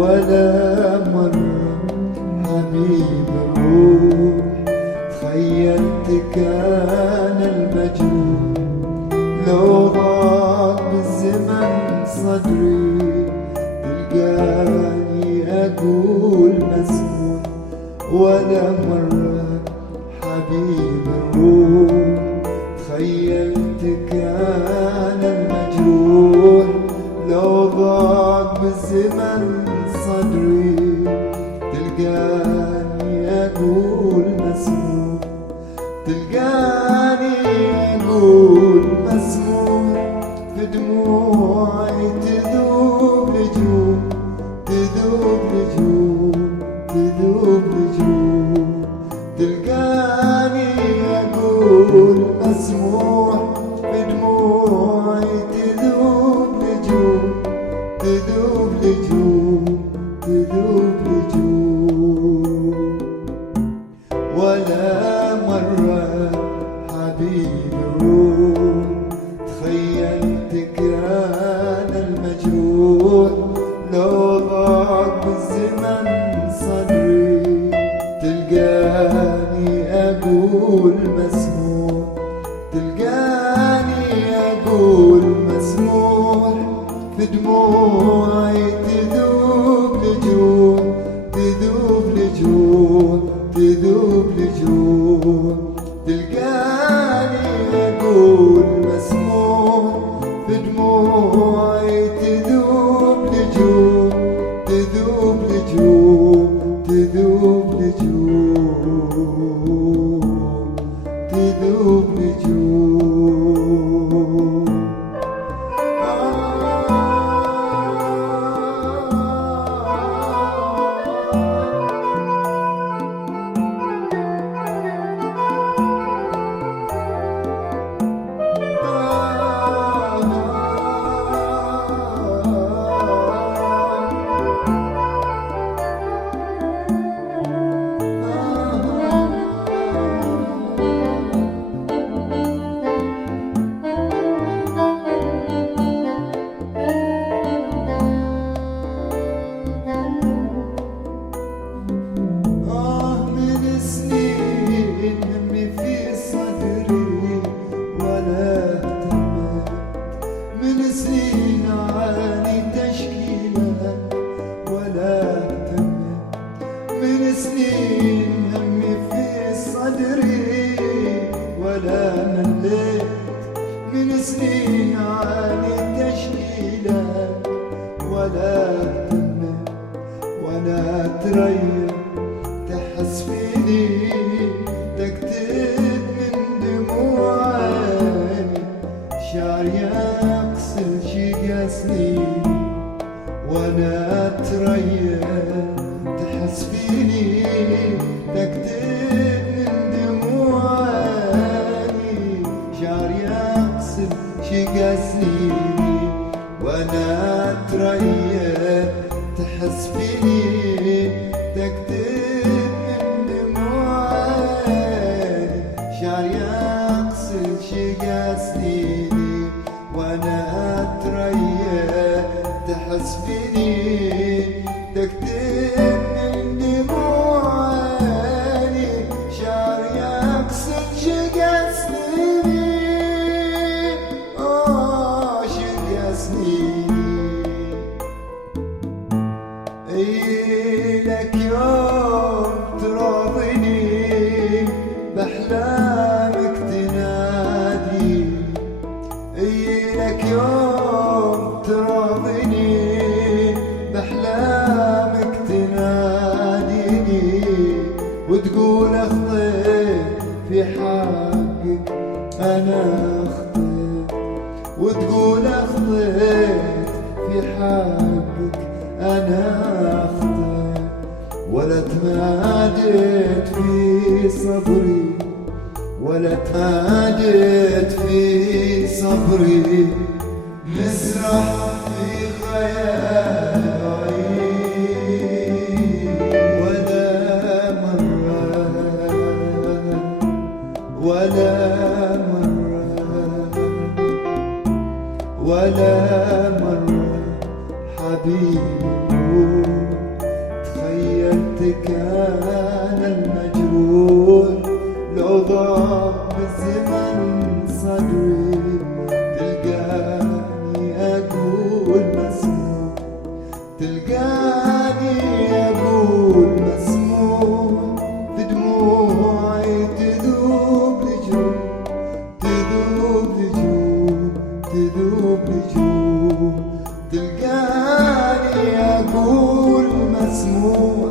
ولا مرة حبيب الروح تخيلت كان المجروح لو ضاق بالزمن صدري تلقاني أقول مسموح. ولا مرة حبيب الروح تخيلت كان المجروح لو ضاق بالزمن صدري تلقاني أقول مسموح. تلقاني أقول مسموح في دموعي تذوب لجوع تذوب لجوع تذوب لجوع. تلقاني أقول مسموح في دموعي تذوب لجوع تذوب لجوع تذوب لجوع. ولا مرة حبيب الروح تخيلت كان المجروح لو ضاق بالزمن صدري تلقاني أقول مسموح. تلقاني أقول مسموح في دموعي تذوب لجوع تذوب لجوع تذوب لجوع. تلقاني أقول مسموح في دموعي تذوب لجوع تذوب لجوع تذوب لجوع تذوب لجوع. من سنين همي في صدري ولا مليت من سنين عاني تشكيلك ولا اهتميت ولا تريح تحس فيني تكتب من دموع عيني شعر يغسل شي سنين ولا تريح تحس فيني تكتب من دموع عيني شعر يغسل شي سنين ولا تريح تحس فيني تكتب من دموع عيني شعر يغسل شي سنين ولا تريح تحس فيني تكتب من دموع عيني شعر يغسل شي سنين شي سنين. لك يوم تراضيني بأحلامك تنادي لك يوم تراضيني بأحلامك تناديني وتقول أخطيت في حقك أنا أخطيت وتقول أخطيت في حقك أنا أخطيت ولا تمادت في صبري ولا تمادت في صبري نسرح في خيالي ولا مرة ولا مرة ولا مرة حبيبي ليتك انا المجروح لو ضاق بالزمن صدري تلقاني اقول مسموع، تلقاني اقول مسموع في دموعي تذوب لجوع، تذوب لجوع، تذوب لجوع، تلقاني اقول مسموع